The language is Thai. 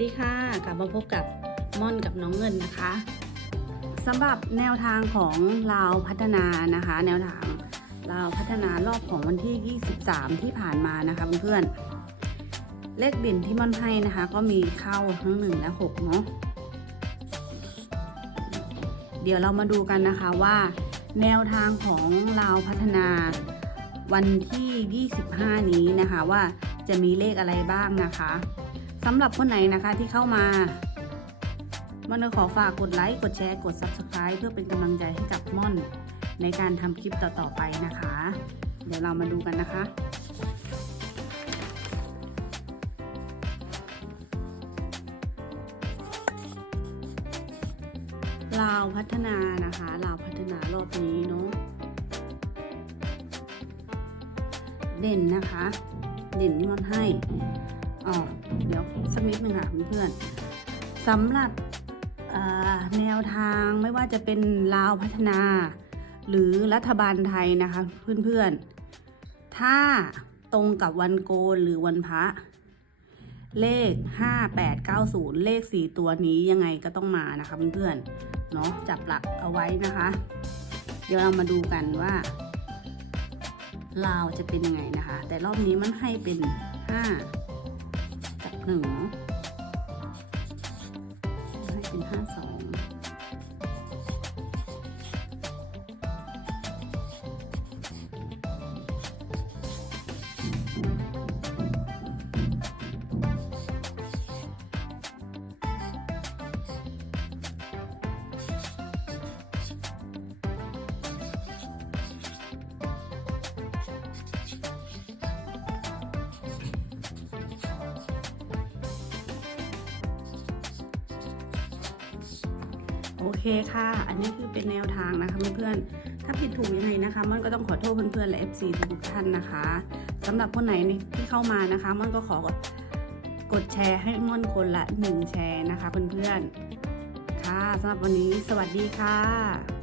ดีค่ะ กลับมาพบกับม่อนกับน้องเงินนะคะสำหรับแนวทางของลาวพัฒนานะคะ แนวทางลาวพัฒนารอบของวันที่ 23 ที่ผ่านมานะคะเพื่อนๆเลขเด่นที่ม่อนให้นะคะ ก็มีเข้าทั้ง1และ6เนาะเดี๋ยวเรามาดูกันนะคะว่า แนวทางของลาวพัฒนาวันที่ 25 นี้นะคะว่าจะมีเลขอะไรบ้างนะคะ สำหรับคนไหนนะคะที่เข้ามาม่อนก็ขอฝากกดไลค์ กดแชร์ กด Subscribe เพื่อเป็นกำลังใจให้กับม่อนในการทำคลิปต่อ ๆ ไปนะคะ เดี๋ยวเรามาดูกันนะคะ ลาวพัฒนานะคะลาวพัฒนารอบนี้เนาะ เด่นนะคะ เด่นที่มันให้ อ๋อเดี๋ยวสักนิดหนึ่งค่ะเพื่อนๆสำหรับแนวทางไม่ว่าจะเป็นลาวพัฒนา หรือรัฐบาลไทยนะคะ เพื่อนๆ ถ้าตรงกับวันโกนหรือวันพระ เลข 5890 เลข 4 ตัวนี้ยังไงก็ต้องมานะคะเพื่อนๆเนาะจับหลักเอาไว้นะคะ เดี๋ยวเรามาดูกันว่าลาวจะเป็นยังไงนะคะ แต่รอบนี้มันให้เป็น 5 หนึ่งเนาะให้เป็นห้าสอง โอเคค่ะ อันนี้คือเป็นแนวทางนะคะเพื่อนๆ ถ้าผิดถูกยังไงนะคะมันก็ต้องขอโทษเพื่อนๆ และ FC ทุกท่านนะคะสำหรับคนไหนที่เข้ามานะคะมันก็ขอกดแชร์ให้ม่อนคนละ 1 แชร์นะคะเพื่อนๆ ค่ะสำหรับวันนี้สวัสดีค่ะ